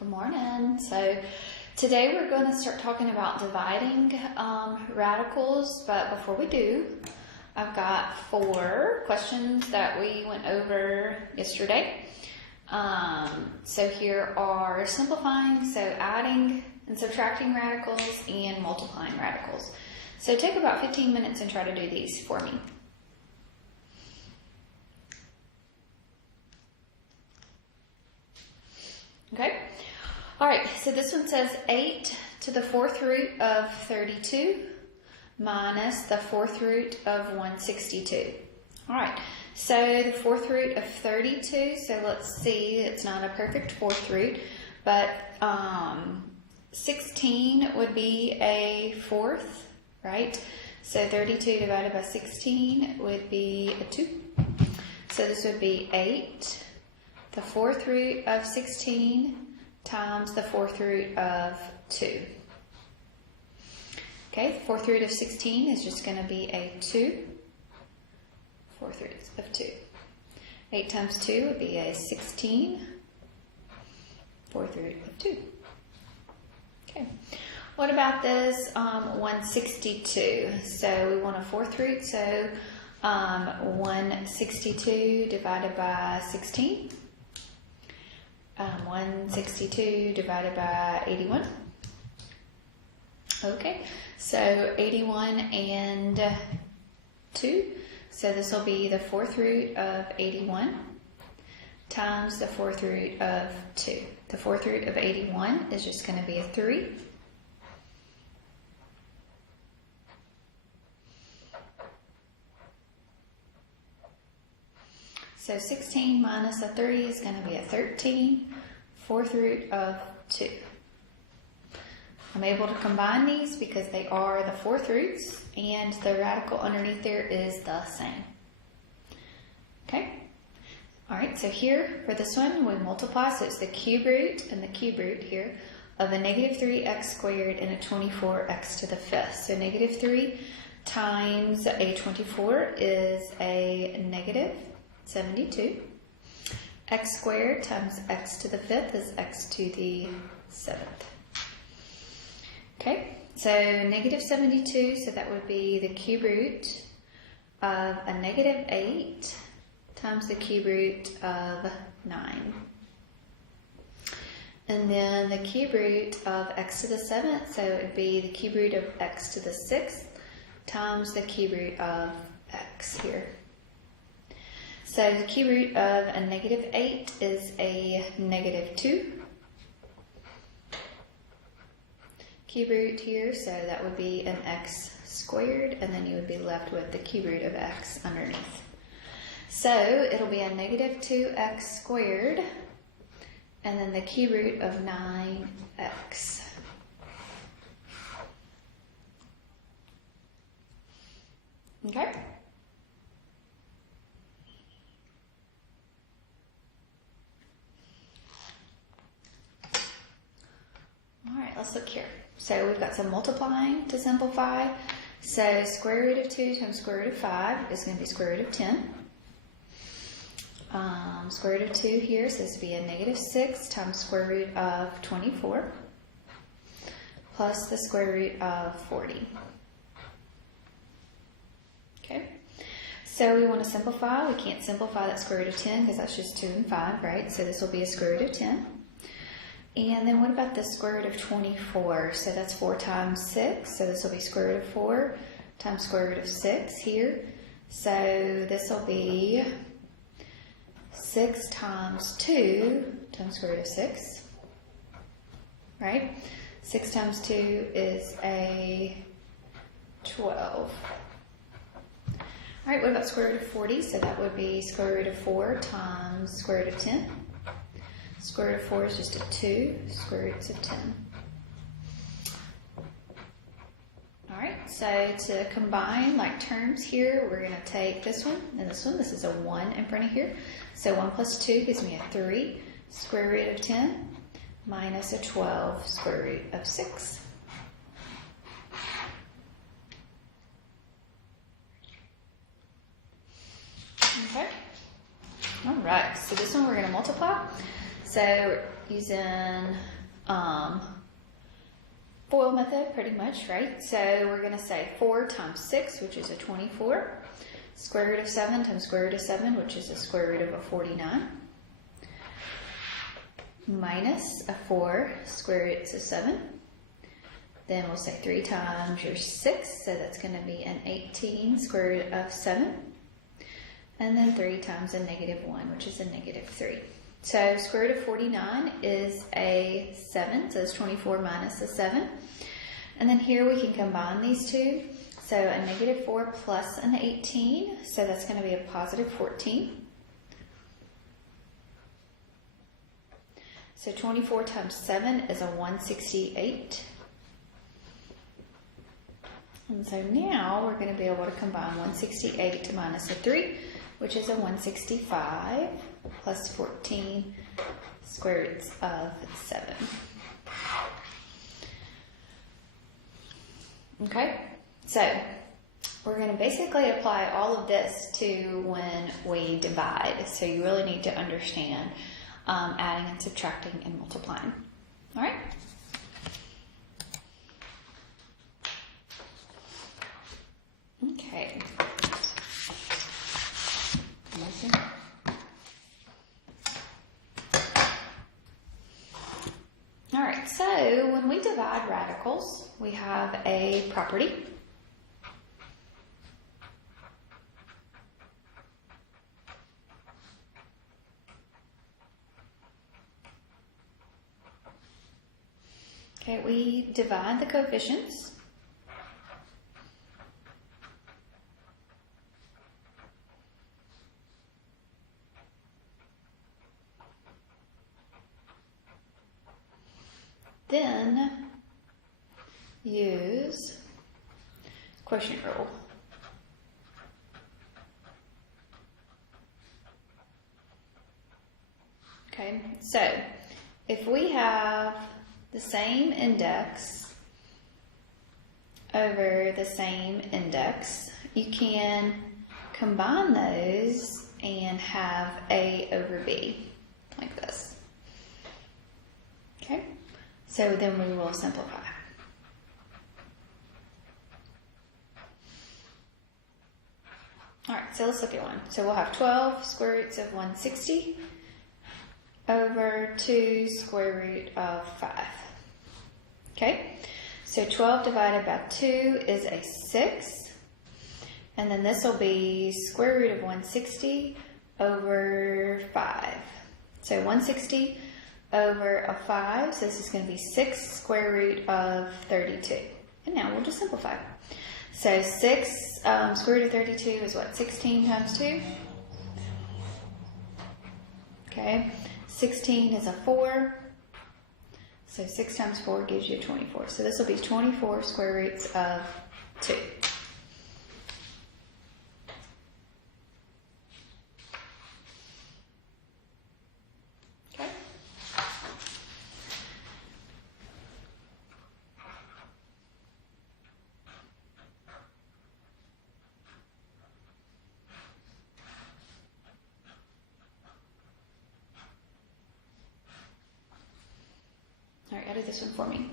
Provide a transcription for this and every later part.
Good morning. So today we're going to start talking about dividing radicals, but before we do, I've got 4 questions that we went over yesterday. So here are simplifying, so adding and subtracting radicals and multiplying radicals. So take about 15 minutes and try to do these for me. Okay. All right, so this one says 8 to the 4th root of 32 minus the 4th root of 162. All right, so the 4th root of 32, so let's see, it's not a perfect 4th root, but 16 would be a 4th, right? So 32 divided by 16 would be a 2. So this would be 8, the 4th root of 16, times the 4th root of 2. Okay, the 4th root of 16 is just going to be a 2. 4th root of 2. 8 times 2 would be a 16. 4th root of 2. Okay, what about this 162? So we want a 4th root, so 162 divided by 16. 162 divided by 81. Okay, so 81 and 2. So this will be the 4th root of 81 times the 4th root of 2. The 4th root of 81 is just going to be a 3. So 16 minus a 3 is going to be a 13, 4th root of 2. I'm able to combine these because they are the 4th roots and the radical underneath there is the same. Okay? Alright, so here for this one we multiply, so it's the cube root and the cube root here of a negative 3x squared and a 24x to the 5th. So negative 3 times a 24 is a negative 72. X squared times x to the 5th is x to the 7th. Okay, so negative 72, so that would be the cube root of a negative 8 times the cube root of 9. And then the cube root of x to the 7th, so it would be the cube root of x to the 6th times the cube root of x here. So the cube root of a negative 8 is a negative 2. Cube root here, so that would be an x squared, and then you would be left with the cube root of x underneath. So it'll be a negative 2x squared, and then the cube root of 9x. Okay? Alright, let's look here. So we've got some multiplying to simplify. So square root of 2 times square root of 5 is going to be square root of 10. Square root of 2 here, so this would be a negative 6 times square root of 24 plus the square root of 40. Okay, so we want to simplify. We can't simplify that square root of 10 because that's just 2 and 5, right? So this will be a square root of 10. And then what about the square root of 24? So that's 4 times 6. So this will be square root of 4 times square root of 6 here. So this will be 6 times 2 times square root of 6. Right? 6 times 2 is a 12. Alright, what about square root of 40? So that would be square root of 4 times square root of 10. Square root of 4 is just a 2, square roots of 10. Alright, so to combine like terms here, we're going to take this one and this one. This is a 1 in front of here. So 1 plus 2 gives me a 3, square root of 10, minus a 12, square root of 6. Okay. All right, so this one we're going to multiply. So using FOIL method pretty much, right? So we're going to say 4 times 6, which is a 24. Square root of 7 times square root of 7, which is a square root of a 49. Minus a 4 square root of 7. Then we'll say 3 times your 6, so that's going to be an 18 square root of 7. And then 3 times a negative 1, which is a negative 3. So square root of 49 is a 7, so it's 24 minus a 7. And then here we can combine these two. So a negative 4 plus an 18, so that's going to be a positive 14. So 24 times 7 is a 168. And so now we're going to be able to combine 168 minus a 3, which is a 165 plus 14 square roots of 7. Okay, so we're going to basically apply all of this to when we divide. So you really need to understand adding and subtracting and multiplying. All right? Okay. All right, so when we divide radicals, we have a property. Okay, we divide the coefficients. Then use quotient rule. Okay, so if we have the same index over the same index, you can combine those and have A over B, like this. Okay? So then we will simplify. All right, so let's look at one. So we'll have 12 square roots of 160 over 2 square root of 5. Okay, so 12 divided by 2 is a 6. And then this will be square root of 160 over 5. So 160 over a 5, so this is going to be 6 square root of 32. And now we'll just simplify. So 6 square root of 32 is what, 16 times 2? Okay, 16 is a 4. So 6 times 4 gives you 24. So this will be 24 square roots of 2. All right, edit this one for me.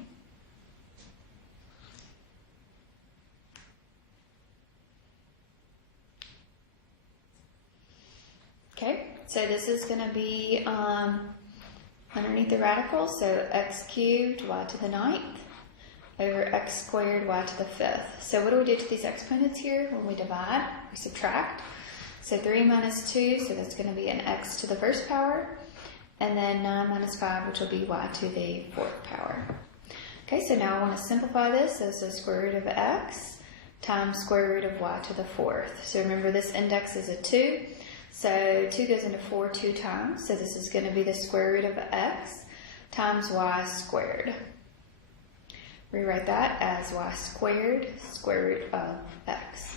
Okay, so this is going to be underneath the radical, so x cubed y to the 9th over x squared y to the 5th. So what do we do to these exponents here when we divide? We subtract. So 3 minus 2, so that's going to be an x to the first power. And then 9 minus 5, which will be y to the 4th power. Okay, so now I want to simplify this. So this is square root of x times square root of y to the 4th. So remember, this index is a 2. So 2 goes into 4 2 times. So this is going to be the square root of x times y squared. Rewrite that as y squared square root of x.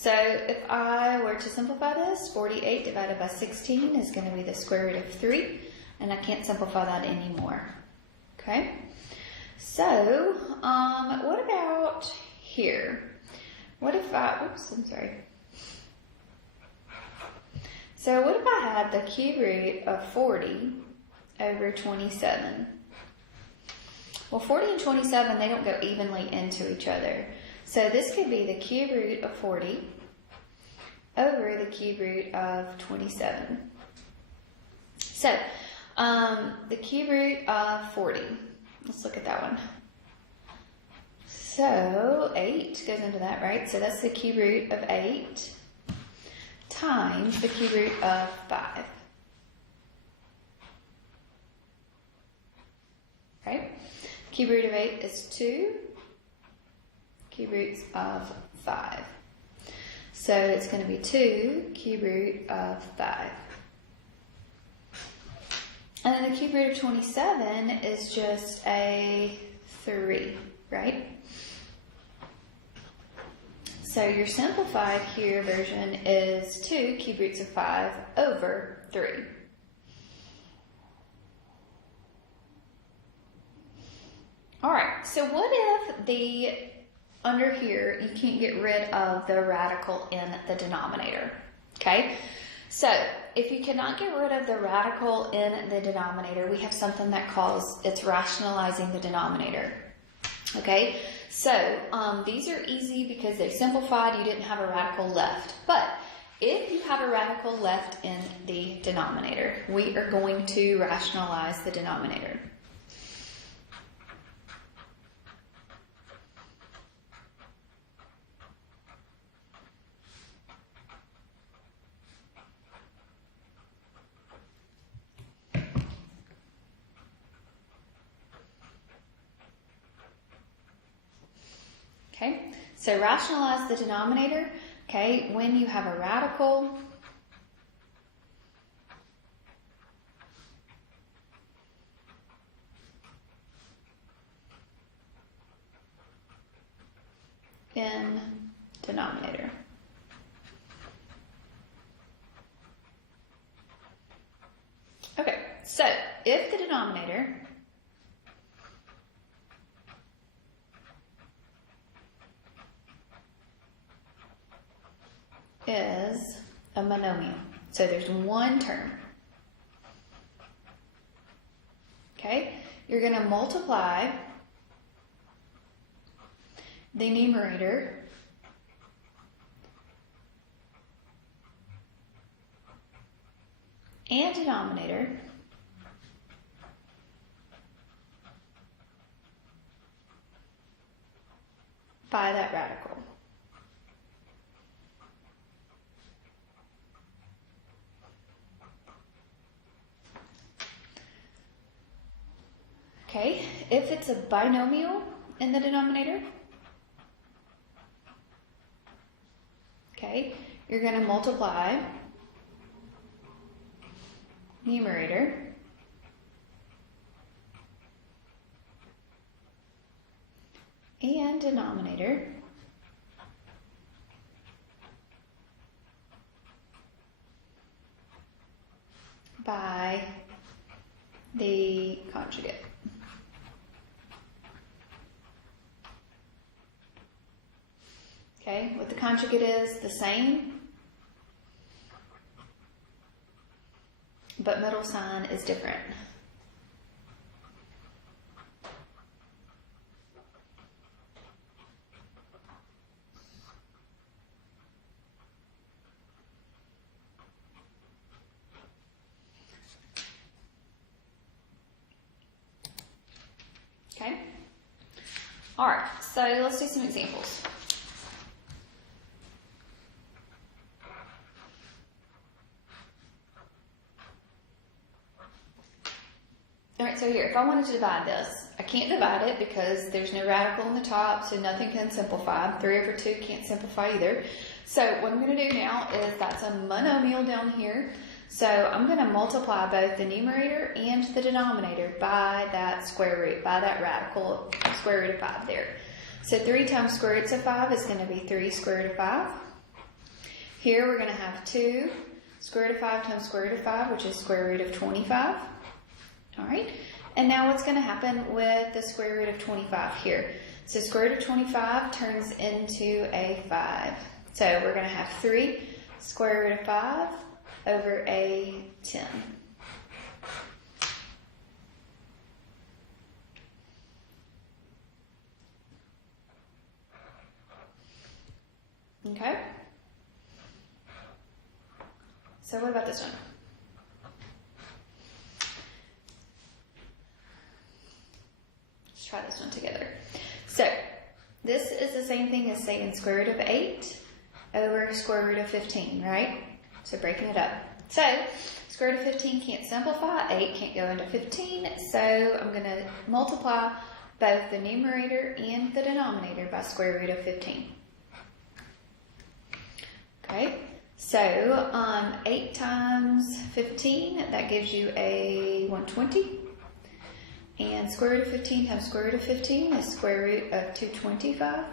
So if I were to simplify this, 48 divided by 16 is going to be the square root of 3, and I can't simplify that anymore. Okay? So, what about here? What if So what if I had the cube root of 40 over 27? Well, 40 and 27, they don't go evenly into each other. So this could be the cube root of 40 over the cube root of 27. So, the cube root of 40. Let's look at that one. So, 8 goes into that, right? So that's the cube root of 8 times the cube root of 5. Right? Cube root of 8 is 2 cube roots of 5. So it's going to be 2 cube root of 5. And then the cube root of 27 is just a 3, right? So your simplified here version is 2 cube roots of 5 over 3. All right, so what if under here you can't get rid of the radical in the denominator? Okay, so if you cannot get rid of the radical in the denominator, we have something that it's rationalizing the denominator. Okay, so these are easy because they simplified, you didn't have a radical left. But if you have a radical left in the denominator, we are going to rationalize the denominator. Okay, so rationalize the denominator. Okay, when you have a radical, in denominator. Okay, so if the denominator is a monomial. So there's one term. Okay, you're going to multiply the numerator and denominator by that radical. Okay, if it's a binomial in the denominator, okay, you're going to multiply numerator and denominator by the conjugate. Okay, what the conjugate is the same, but middle sign is different. Okay, all right, so let's do some examples. Alright, so here, if I wanted to divide this, I can't divide it because there's no radical on the top, so nothing can simplify. 3 over 2 can't simplify either. So what I'm going to do now is that's a monomial down here. So I'm going to multiply both the numerator and the denominator by that square root, by that radical square root of 5 there. So 3 times square root of 5 is going to be 3 square root of 5. Here we're going to have 2 square root of 5 times square root of 5, which is square root of 25. All right. And now what's going to happen with the square root of 25 here? So square root of 25 turns into a 5. So we're going to have 3 square root of 5 over a 10. Okay? So what about this one? Let's try this one together. So this is the same thing as saying square root of 8 over square root of 15, right? So breaking it up. So square root of 15 can't simplify, 8 can't go into 15, so I'm going to multiply both the numerator and the denominator by square root of 15. Okay, so 8 times 15, that gives you a 120. And square root of 15 times square root of 15 is square root of 225.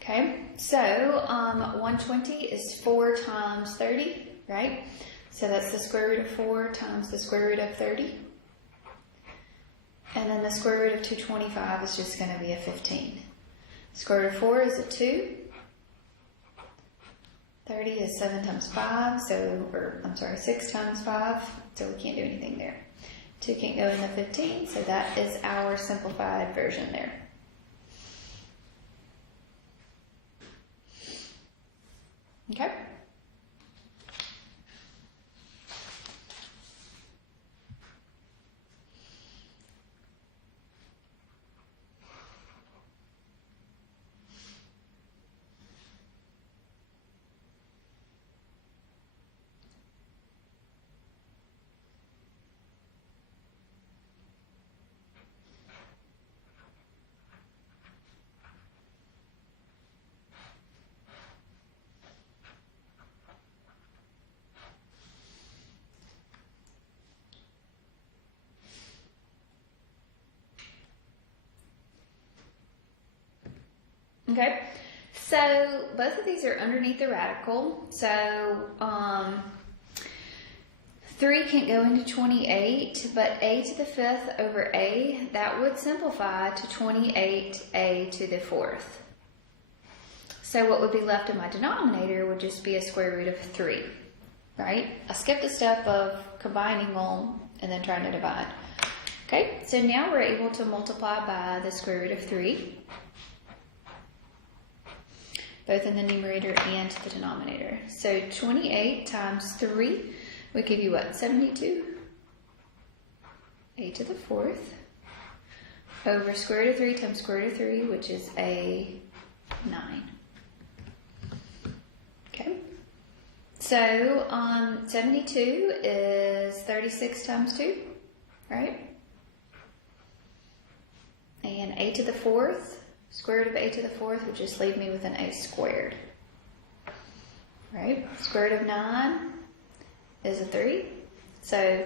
Okay, so 120 is 4 times 30, right? So that's the square root of 4 times the square root of 30. And then the square root of 225 is just going to be a 15. Square root of 4 is a 2. 30 is 7 times 5, so, 6 times 5, so we can't do anything there. 2 can't go in the 15, so that is our simplified version there. Okay? Okay, so both of these are underneath the radical. So 3 can't go into 28, but a to the 5th over a, that would simplify to 28a to the 4th. So what would be left in my denominator would just be a square root of 3, right? I skipped the step of combining them and then trying to divide. Okay, so now we're able to multiply by the square root of 3. Both in the numerator and the denominator. So 28 times 3 would give you what? 72? A to the 4th over square root of 3 times square root of 3, which is a 9. Okay. So 72 is 36 times 2, right? And a to the 4th. Square root of a to the 4th would just leave me with an a squared. Right? Square root of 9 is a 3. So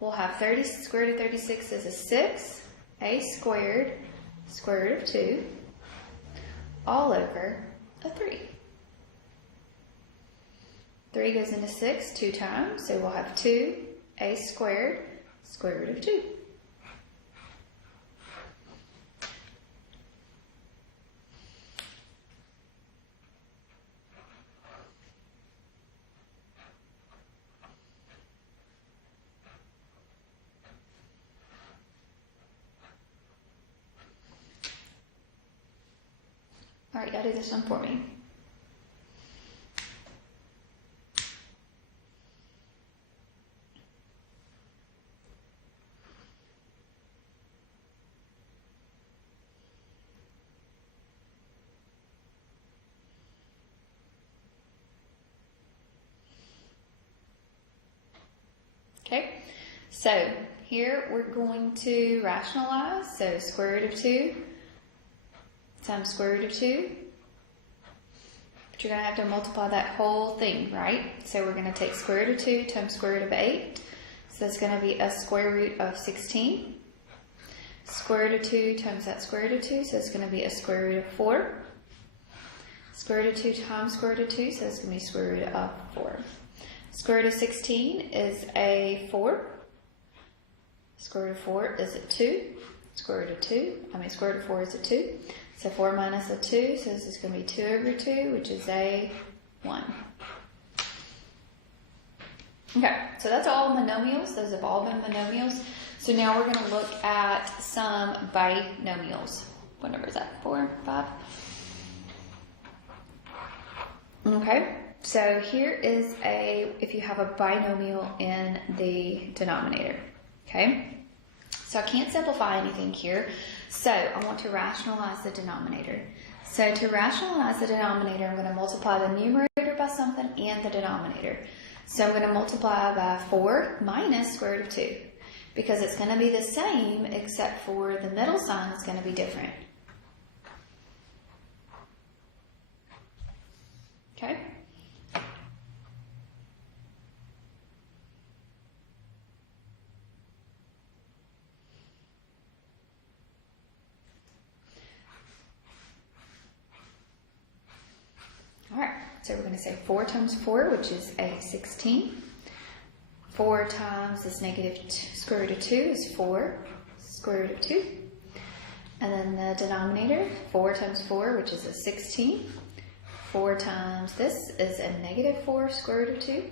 we'll have 30, square root of 36 is a 6. A squared, square root of 2, all over a 3. 3 goes into 6 2 times, so we'll have 2 a squared, square root of 2. All right, y'all do this one for me. Okay, so here we're going to rationalize. So square root of 2 times square root of 2. But you're going to have to multiply that whole thing, right? So we're going to take square root of 2 times square root of 8. So it's going to be a square root of 16. Square root of 2 times that square root of 2. So it's going to be a square root of 4. Square root of 2 times square root of 2, so it's going to be square root of 4. Square root of 16 is a 4. Square root of 4 is a 2. Square root of 4 is a 2. So 4 minus a 2, so this is going to be 2 over 2, which is a 1. Okay, so that's all monomials. Those have all been monomials. So now we're going to look at some binomials. What number is that? 4, 5? Okay, so here is if you have a binomial in the denominator. Okay, so I can't simplify anything here. So I want to rationalize the denominator. So to rationalize the denominator, I'm going to multiply the numerator by something and the denominator. So I'm going to multiply by 4 minus square root of 2, because it's going to be the same except for the middle sign is going to be different. Okay? Alright, so we're going to say 4 times 4, which is a 16. 4 times this negative square root of 2 is 4 square root of 2. And then the denominator, 4 times 4, which is a 16. 4 times this is a negative 4 square root of 2.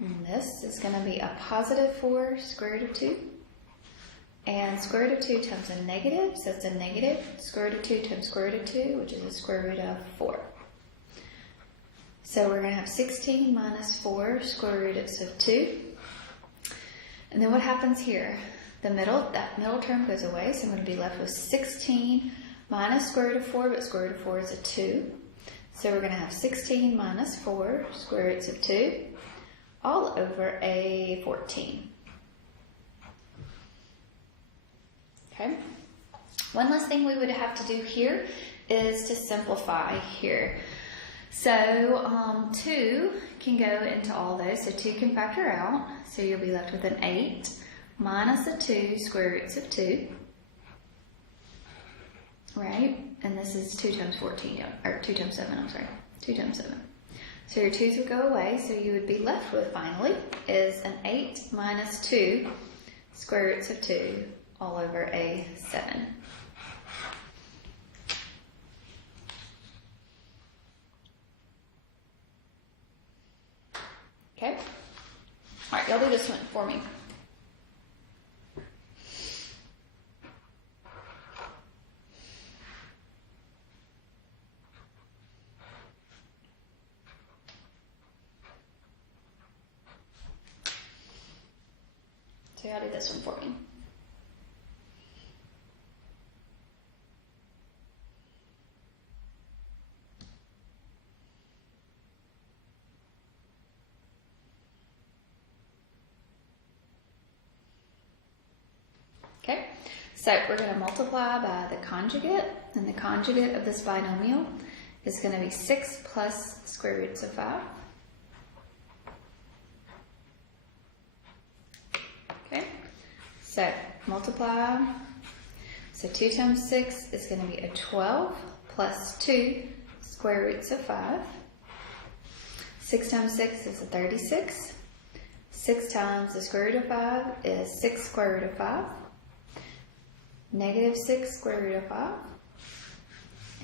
And this is going to be a positive 4 square root of 2. And square root of 2 times a negative, so it's a negative square root of 2 times square root of 2, which is a square root of 4. So we're going to have 16 minus 4 square roots of 2. And then what happens here? That middle term goes away, so I'm going to be left with 16 minus square root of 4, but square root of 4 is a 2. So we're going to have 16 minus 4 square roots of 2 all over a 14. Okay. One last thing we would have to do here is to simplify here. So 2 can go into all those, so 2 can factor out, so you'll be left with an 8 minus a 2 square roots of 2. Right? And this is 2 times 14, or 2 times 7, I'm sorry. 2 times 7. So your 2's would go away, so you would be left with, finally, is an 8 minus 2 square roots of 2 all over a 7. Okay? Alright, y'all do this one for me. So y'all do this one for me. Okay, so we're going to multiply by the conjugate, and the conjugate of this binomial is going to be 6 plus square roots of 5. Okay, so multiply, so 2 times 6 is going to be a 12 plus 2 square roots of 5. 6 times 6 is a 36. 6 times the square root of 5 is 6 square root of 5. Negative 6 square root of 5,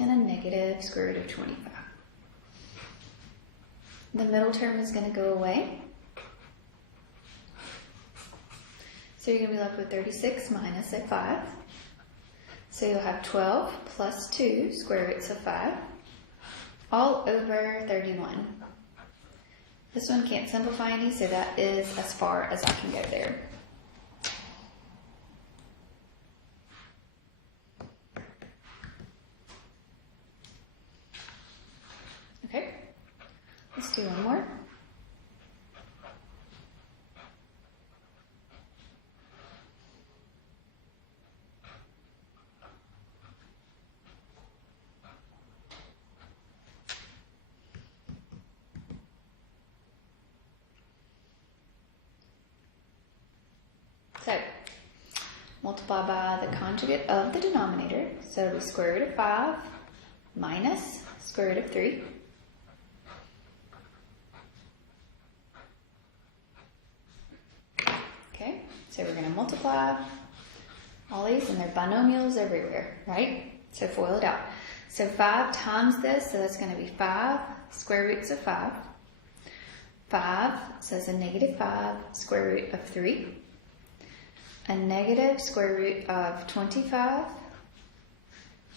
and a negative square root of 25. The middle term is going to go away. So you're going to be left with 36 minus a 5. So you'll have 12 plus 2 square roots of 5, all over 31. This one can't simplify any, so that is as far as I can go there. Okay, let's do one more. So, multiply by the conjugate of the denominator. So the square root of 5 minus square root of 3. Okay, so we're going to multiply all these, and they're binomials everywhere, right? So FOIL it out. So 5 times this, so that's going to be 5 square roots of 5. 5 says a negative 5 square root of 3. A negative square root of 25.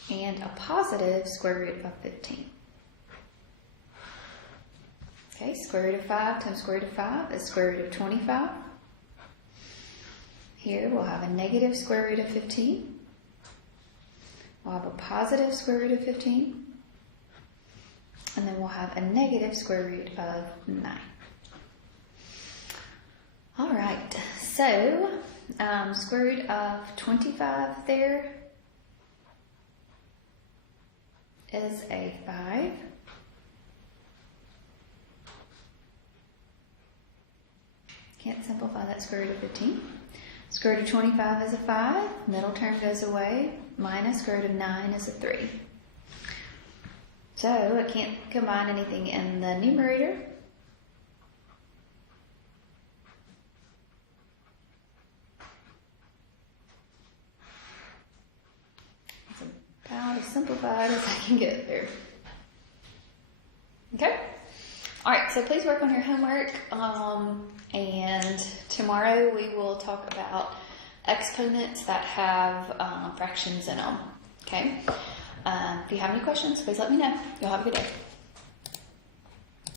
And a positive square root of 15. Okay, square root of 5 times square root of 5 is square root of 25. Here we'll have a negative square root of 15. We'll have a positive square root of 15. And then we'll have a negative square root of 9. All right, so square root of 25 there is a 5. Can't simplify that square root of 15. Square root of 25 is a 5. Middle term goes away. Minus square root of 9 is a 3. So I can't combine anything in the numerator. It's about as simplified as I can get there. Okay? Alright, so please work on your homework. And tomorrow we will talk about exponents that have fractions in them. Okay? If you have any questions, please let me know. You'll have a good day.